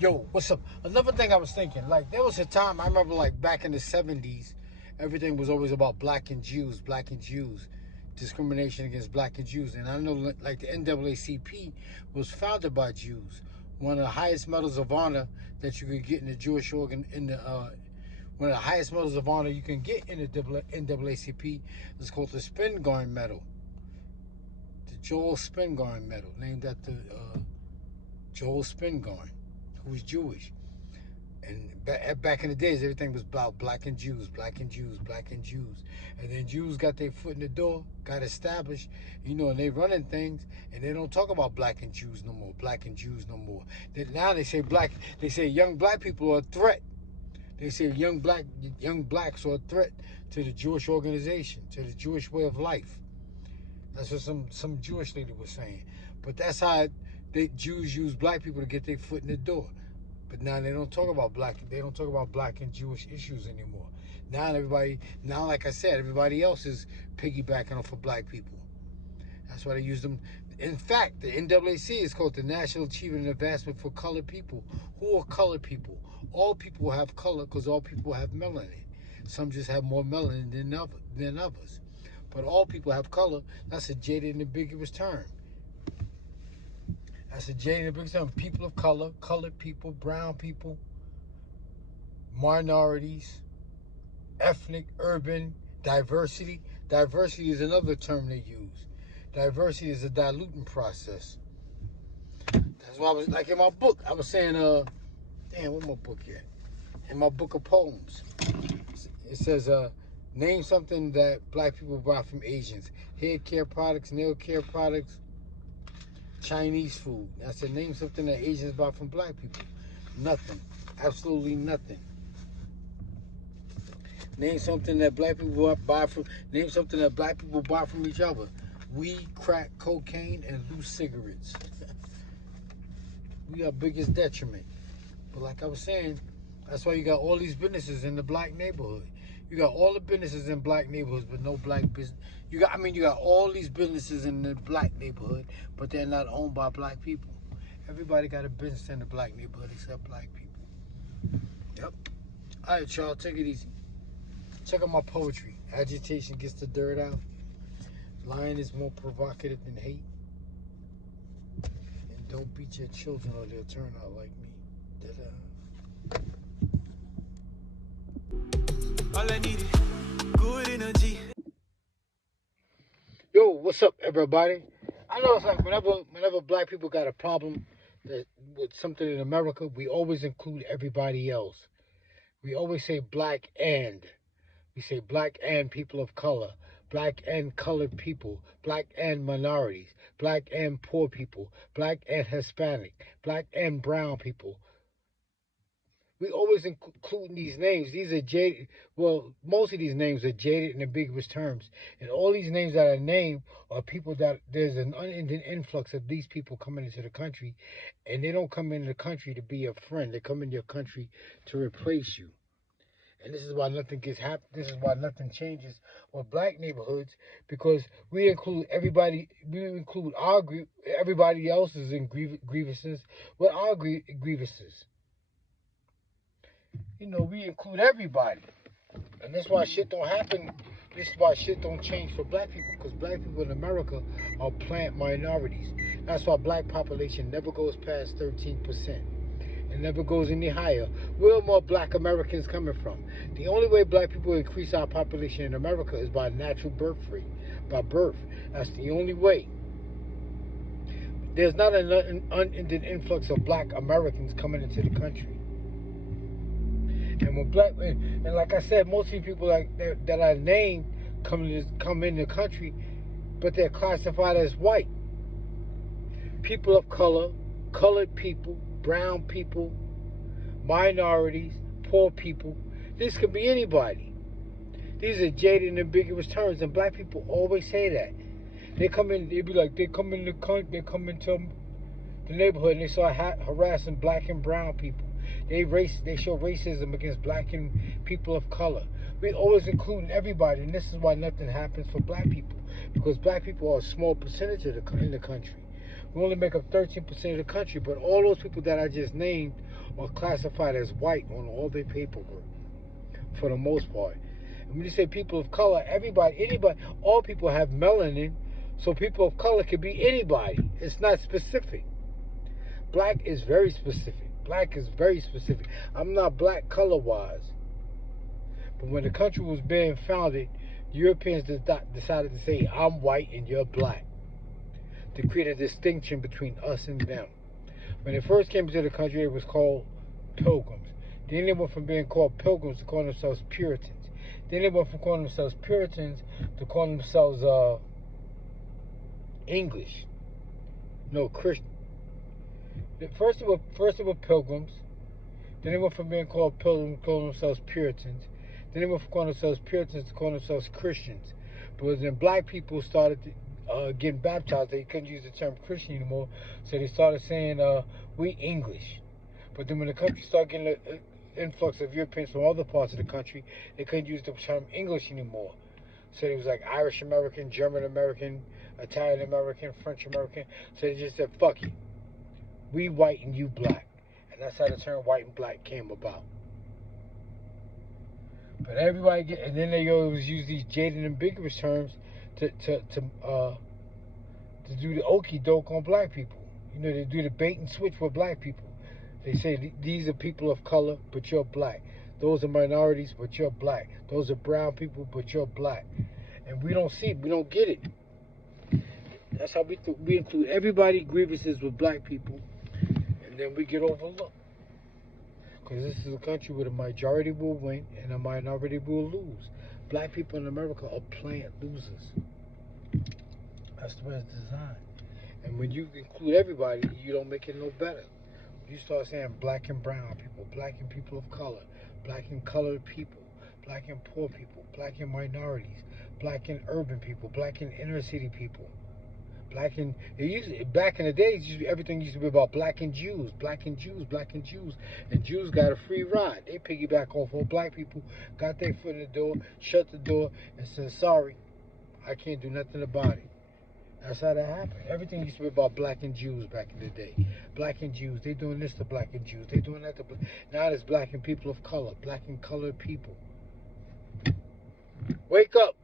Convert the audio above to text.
Yo, what's up? Another thing I was thinking, like, there was a time I remember, like, back in the 70s, everything was always about black and Jews, discrimination against black and Jews. And I know, like, the NAACP was founded by Jews. One of the highest medals of honor that you could get in the Jewish organ, one of the highest medals of honor you can get in the NAACP is called the Spingarn Medal. The Joel Spingarn Medal, named after Joel Spingarn, who was Jewish. And back in the days, everything was about black and Jews, black and Jews, black and Jews. And then Jews got their foot in the door, got established, and they running things, and they don't talk about black and Jews no more, black and Jews no more. Now they say young black people are a threat. They say young blacks are a threat to the Jewish organization, to the Jewish way of life. That's what some Jewish lady was saying. But that's how Jews use black people to get their foot in the door. But now they don't talk about black and Jewish issues anymore. Now like I said, everybody else is piggybacking off of black people. That's why they use them. In fact, the NAAC is called the National Achievement and Advancement for Colored People. Who are colored people? All people have color because all people have melanin. Some just have more melanin than others. But all people have color. That's a jaded and ambiguous term. That's a jaded and ambiguous term. People of color, colored people, brown people, minorities, ethnic, urban, diversity. Diversity is another term they use. Diversity is a diluting process. That's why I was, like, in my book, I was saying, where's my book at? In my book of poems, it says, name something that black people buy from Asians. Hair care products, nail care products, Chinese food. I said, name something that Asians buy from black people. Nothing. Absolutely nothing. Name something that black people buy from. Name something that black people buy from each other. Weed, crack, cocaine, and loose cigarettes. We are biggest detriment. But like I was saying, that's why you got all these businesses in the black neighborhood. You got all the businesses in black neighborhoods, but no black business. You got all these businesses in the black neighborhood, but they're not owned by black people. Everybody got a business in the black neighborhood except black people. Yep. All right, y'all, take it easy. Check out my poetry. Agitation gets the dirt out. Lying is more provocative than hate. And don't beat your children or they'll turn out like me. Da-da. All I need is good energy. Yo, what's up, everybody? I know it's like whenever black people got a problem with something in America, we always include everybody else. We always say black and. We say black and people of color, black and colored people, black and minorities, black and poor people, black and Hispanic, black and brown people. We always include these names. These are jaded. Well, most of these names are jaded and ambiguous terms. And all these names that are named are people that there's an unending influx of these people coming into the country. And they don't come into the country to be a friend. They come into your country to replace you. And this is why nothing gets happen. This is why nothing changes with black neighborhoods, because we include everybody. We include our everybody else's in grievances with our grievances. We include everybody, and that's why shit don't happen. This is why shit don't change for black people, because black people in America are plant minorities. That's why black population never goes past 13%. It never goes any higher. Where are more black Americans coming from? The only way black people increase our population in America is by natural birth rate, by birth. That's the only way. There's not an unending influx of black Americans coming into the country. And when like I said, most of the people that are named come in the country, but they're classified as white. People of color, colored people, brown people, minorities, poor people. This could be anybody. These are jaded and ambiguous terms, and black people always say that. They come into the neighborhood and they start harassing black and brown people. They show racism against black and people of color. We always include everybody, and this is why nothing happens for black people, because black people are a small percentage in the country. We only make up 13% of the country, but all those people that I just named are classified as white on all their paperwork, for the most part. And when you say people of color, anybody, all people have melanin, so people of color could be anybody. It's not specific. Black is very specific. Black is very specific. I'm not black color-wise. But when the country was being founded, Europeans decided to say, I'm white and you're black, to create a distinction between us and them. When they first came into the country, it was called Pilgrims. Then they went from being called Pilgrims to calling themselves Puritans. Then they went from calling themselves Puritans to calling themselves English. No, Christian. First they were Pilgrims. Then they went from being called Pilgrims to calling themselves Puritans. Then they went from calling themselves Puritans to calling themselves Christians. But then black people started getting baptized, they couldn't use the term Christian anymore, so they started saying, we English. But then when the country started getting an influx of Europeans from other parts of the country, they couldn't use the term English anymore. So it was like Irish American, German American, Italian American, French American. So they just said, fuck it. We white and you black. And that's how the term white and black came about. But and then they always use these jaded and ambiguous terms to do the okey doke on black people. You know, they do the bait and switch with black people. They say these are people of color, but you're black. Those are minorities, but you're black. Those are brown people, but you're black. And we don't see it. We don't get it. That's how we include everybody grievances with black people, and then we get overlooked. Because this is a country where the majority will win and the minority will lose. Black people in America are plant losers. That's the way it's designed. And when you include everybody, you don't make it no better. You start saying black and brown people, black and people of color, black and colored people, black and poor people, black and minorities, black and urban people, black and inner city people. Back in the days, everything used to be about black and Jews, black and Jews, black and Jews, and Jews got a free ride. They piggyback off on black people, got their foot in the door, shut the door, and said, "Sorry, I can't do nothing about it." That's how that happened. Everything used to be about black and Jews back in the day. Black and Jews, they doing this to black and Jews, they doing that to black. Now it's black and people of color, black and colored people. Wake up.